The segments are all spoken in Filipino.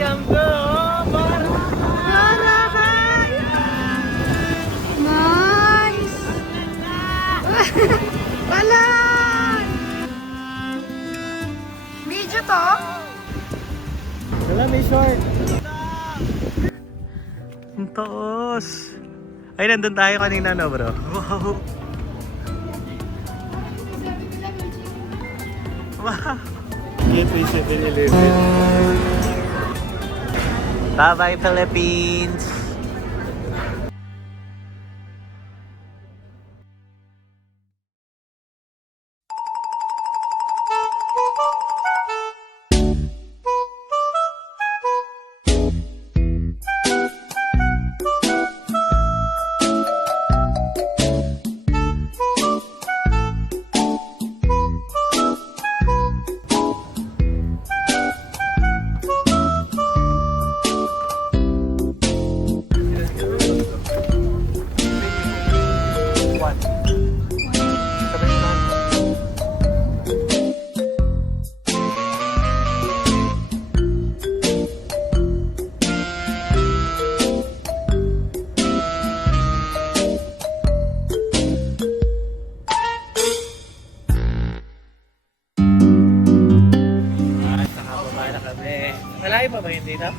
Welcome to Boracay! Nice! Wala! Video to? wala, may short. Ang taos. Ay, nandun tayo kanina, no, bro? Wow. Wow. Gateway 7-Eleven. Bye-bye, Philippines! Malayo pa ba yun dito?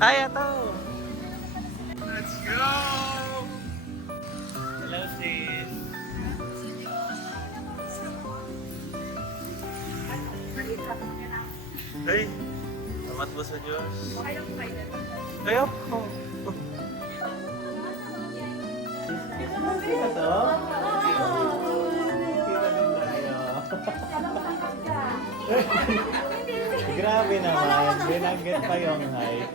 Kaya to! Let's go! Hello sis! Ay! Salamat po sa Diyos! Kaya po! Kaya to? Grabe naman, binanggit pa yung height.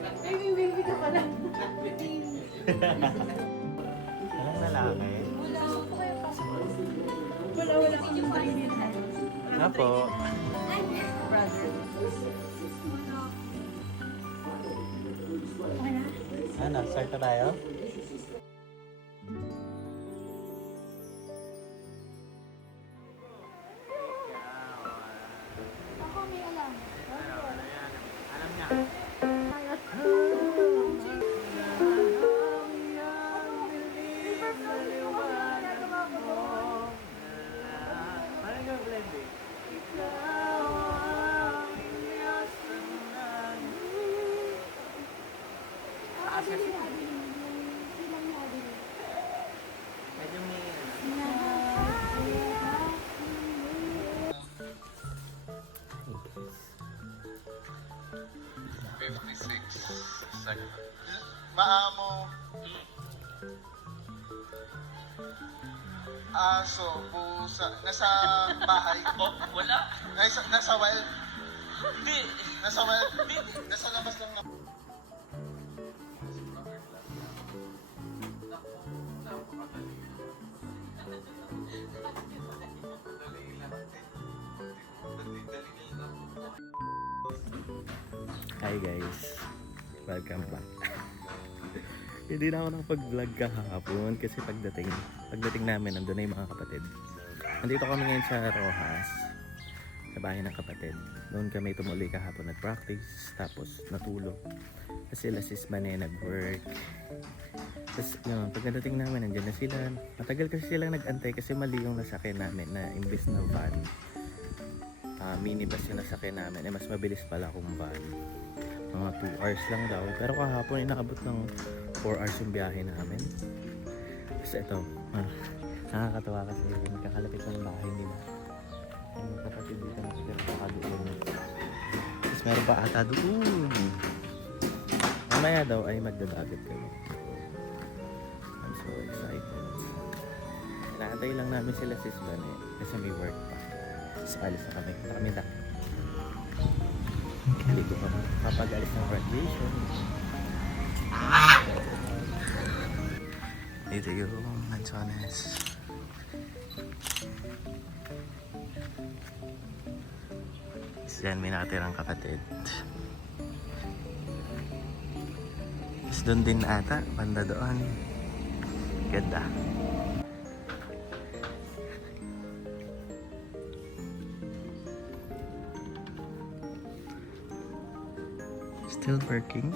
Anong lalaki? Wala inyong painitan. Ano po? Ano, start na tayo? Maamo. Aso, pusa, nasa bahay. Oh, wala. Nasa wild. Hindi. Nasa wild. Nasa labas lang na. Hi guys, welcome back. Hindi na ako nakapag-vlog kahapon kasi pagdating namin nandun na yung mga kapatid. Nandito kami ngayon sa Rojas, sa bahay ng kapatid. Doon kami tumuli kahapon nag-practice, tapos natulog. Kasi sila sis Mane nag-work. Tapos yun, pagdating namin nandyan na sila. Matagal kasi silang nag-antay kasi mali yung nasakyan namin na imbes na van. Minibus yung nasakyan namin. Mas mabilis pala kung van. Mga 2 hours lang daw. Pero kahapon inaabot ng 4 hours yung biyahe namin. Tapos ito, nakakatawa kasi nakakalapit ng bahay nila. Yung kapatid dito nakikita pa doon. Tapos meron pa ata doon. Mamaya daw ay magdadagat kami. I'm so excited. Inaantay lang namin sila sis Bane kasi may work pa. Tapos alis na kami. Kami na. Dito pa papag-alis ng graduation. Dito yung Mansones. Diyan may natirang kapatid. Tapos doon din ata, banda doon. Ganda. Still working?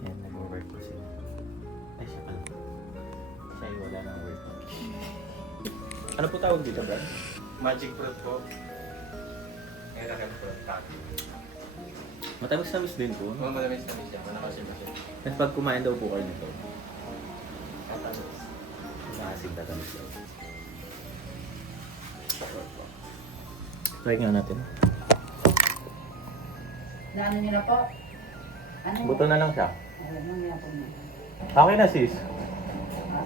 Ayan, nag-work po sila. Ay, siya pala. Siya yung wala ng work. Ano po tawag dito, Brad? Magic fruit po. Ngayon lang yung fruit pack. Matamis-tamis din po. Kung madamis na siya, malakasin na siya. At pag kumain daw po kayo nito, Katamis. maasim tatamis daw. Try nga natin. Naano niyo na po? Ano? Buto na lang siya. Ayun, mamaya po na. Okay na sis.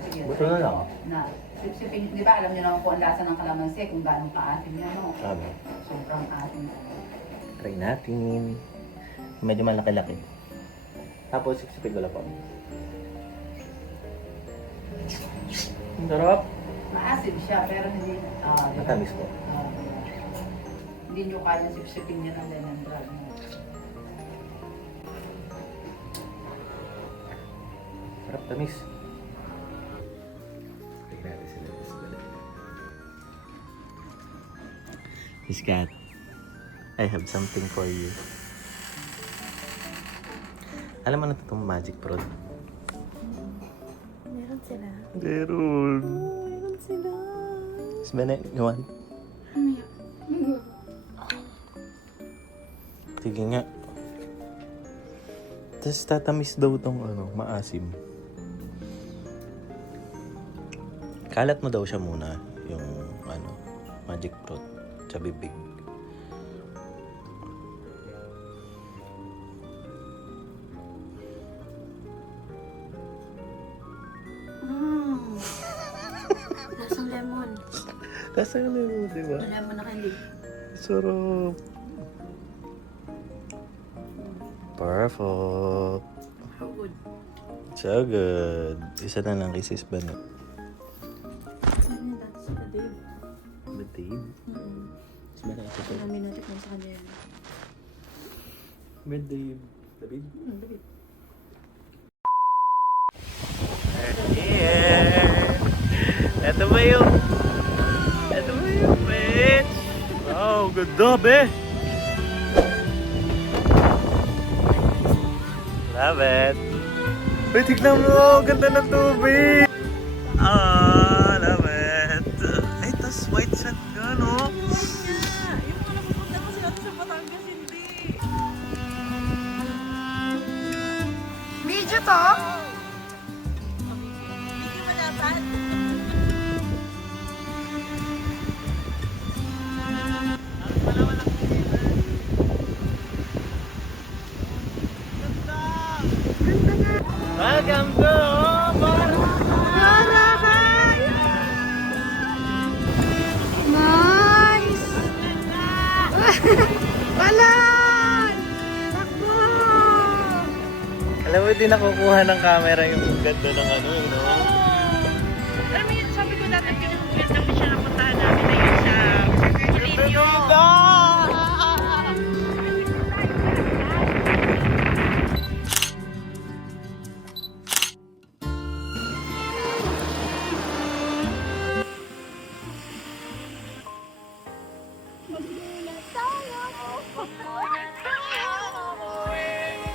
Sige. Buto na lang. Na, sipsipin, di ba alam niyo naman po ang lasa ng kalamansi kung gaano ka-asim niya, no? Sabi. Sobrang asim. Try natin. Medyo malaki-laki. Tapos sipsipin ko lang po. Ang sarap. Maasim siya, pero hindi, Matamis po. hindi niyo kaya sipsipin niya ng lemongrass. No? Sarap, tamis. Try natin sila. Miss Kat, I have something for you. Alam mo na itong magic fruit? Meron sila. Meron. Meron sila. Is ba na iwan? Sige nga. Tapos tatamis daw tong maasim. Kalat mo daw siya muna, yung magic fruit sa bibig. Lasang lemon. Kasi mo, di ba? Lemon na candy. Sarap. Perfect. How good. So good. Isa na lang kay Sis Bano. Saan yun dati sila, Dave? Ba, Dave? Sis Bano ito po. Marami natin sa kanila. Ba, Dave? David? Dave. Yeah! Ito ba yung bitch? Wow, ganda be! Love it! Uy, tignan mo! Ganda ng tubig! Ah, love it! Ay, tas white sand ka, no? Yung pala pupunta kasi natin sa Batangas, hindi. Video to? Hindi malaban. Welcome to Boracay! Nice! Balay! Takbo! Alam mo, di nakukuha ng camera yung ganda ng no? Alam mo yun, sabi ko dati, pinag-uwit namin siya ng puntahan namin na yun sa Virgilio.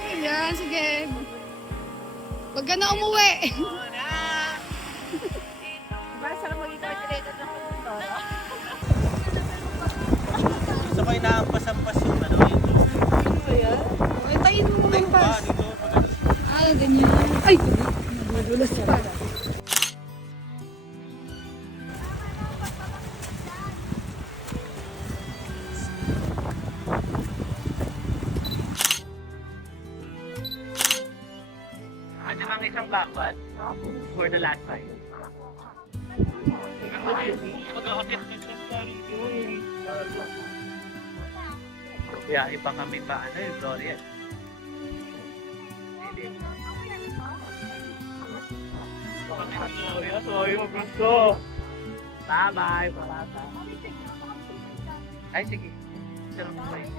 Ayan, sige. Huwag ka na umuwi. Basta na mag-i-calculate ng pumunta. Gusto ko inaampas-ampas yung yung Ayan. Tayin mo naman pas. dito. Ah, ganyan. Ay! Nadudulas pa. Ano ang isang backward for the last time? Yeah, iba kami pa yung Gloria. Gloria, sorry mo gusto. Bye-bye. Ay, sige. Ito lang po kayo.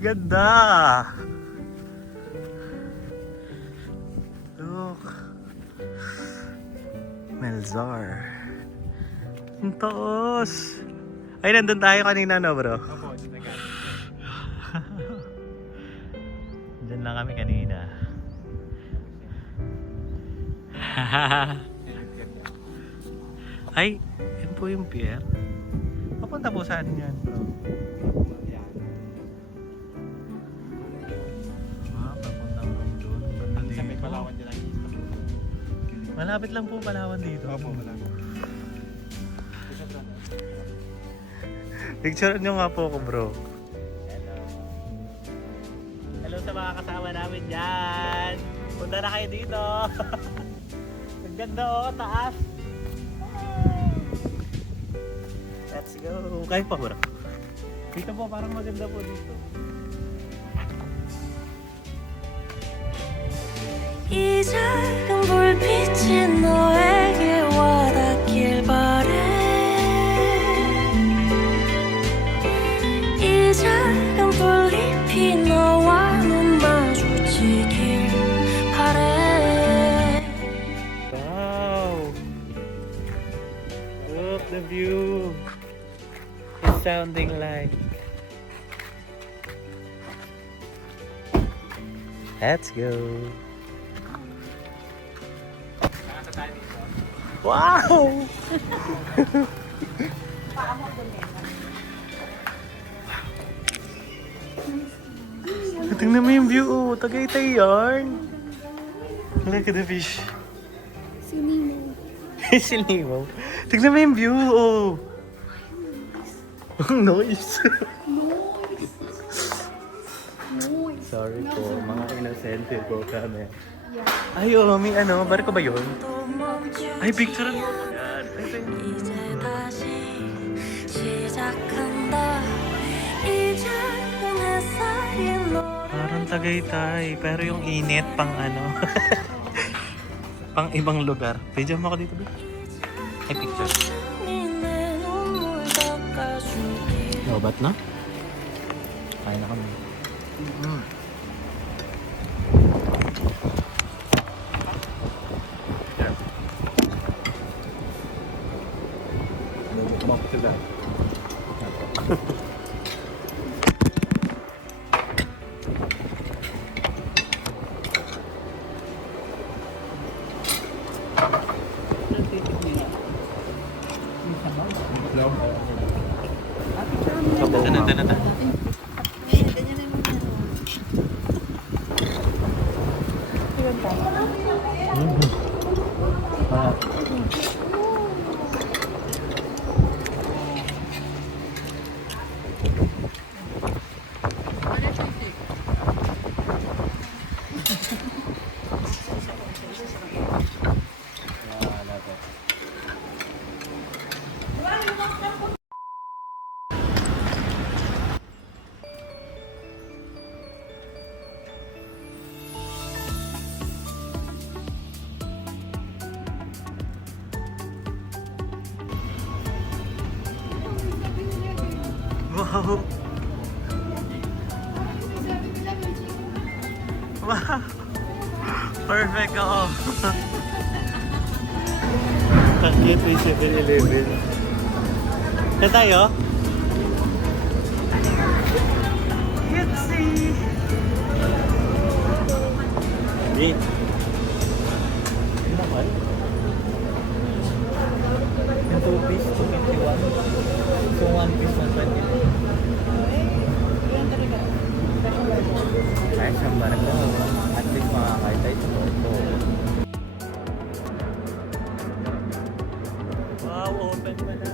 Ganda! Look. Melzar. Ang taos. Ay, nandun tayo kanina, no, bro? Opo, Diyan lang kami kanina. Ay, yun po yung pier. Papunta po saan yan, bro? Papuntang room doon. Banda dito. Sa may Palawan din ang Malapit lang po Palawan dito. Opo, malaki. Picture nyo nga po ako, bro. Hello. Hello sa mga kasama namin dyan. Punta na kayo dito. Ang ganda oh, taas. Let's go. Kayo pa, bro. Dito po, parang maganda po dito. 이 작은 불빛이 너에게 와닿길 바래 이 작은 불잎이 너와 눈 마주치길 바래 Wow! Look the view. It's sounding like. Let's go. Wow! Tingnan mo yung view, oh. Tagaytay yarn. Look at the fish. Sinimaw. Tignan mo yung view, oh. Ang noise. Sorry po, mga inosente po kami. Ay, oh, may ano, barko ba yun? Ay, picture mo. Yan. Ay, 이제 다시 시작한다 이 작은 햇살이 너를 parang Tagaytay, pero yung init pang ano. Pang ibang lugar. Video mo ako dito, ba? Ay, picture. 내 눈물 닦아줄게 Lobat na? Kaya na kami. Mop sila. Tana. Wow! Wow! Perfect ako! Ang cute may 7-Eleven. Na tayo? Cutesy! Wait! Ano naman? Yung 2 piece, 221. So 1 piece, 120. Ay, siyang barko. At least makakain tayo sa barko. Wow, open pa na.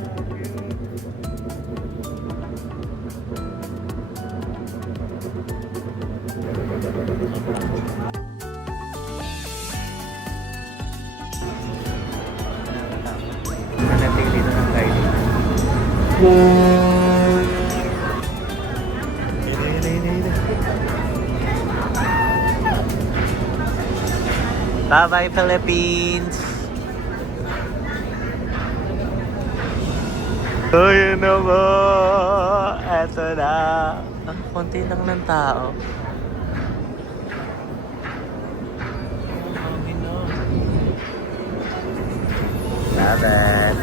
Nanatili na ng kaili. Bye-bye, Philippines! Ayun na ba? Eto na. konti lang ng tao. Love it.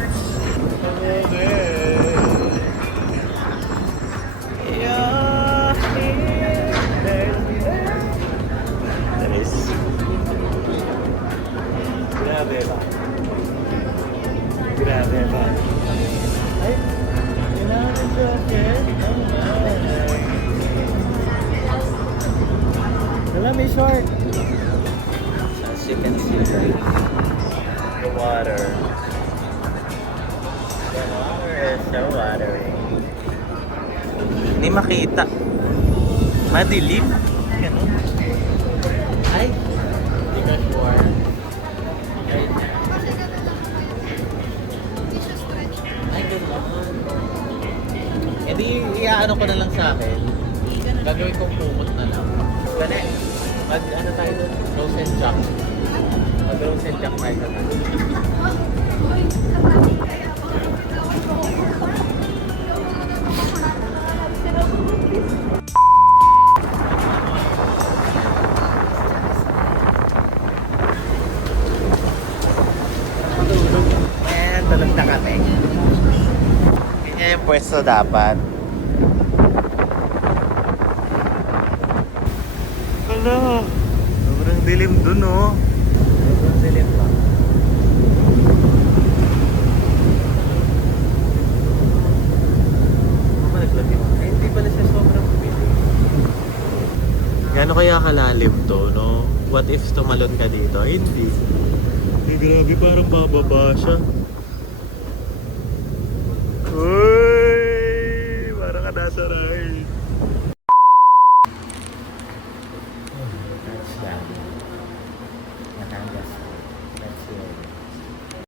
Grabe ba? Grabe ba? Ay, kailangan ng jacket. Wala, may short. As you can see, guys, the water. The water is so watery. Hindi makita. Madilim. Ganun. Ay, hindi ka sure. Ay, gano'n. E di, iaano ko na lang sa akin. Gagawin kong kumot na lang. Dali. Ano tayo doon? Rose and Jack. Rose and Jack tayo sa tayo. Tulog na kami. Ganyan yung pwesto dapat. Hala, sobrang dilim dun, oh. Sobrang dilim pa. Ay, hindi pala siya sobrang bilis. Gano'n kaya kalalim to, no? What if tumalon ka dito? Ay, hindi. Ay, grabe, parang bababa siya. Uy! Parang ka nasa ride.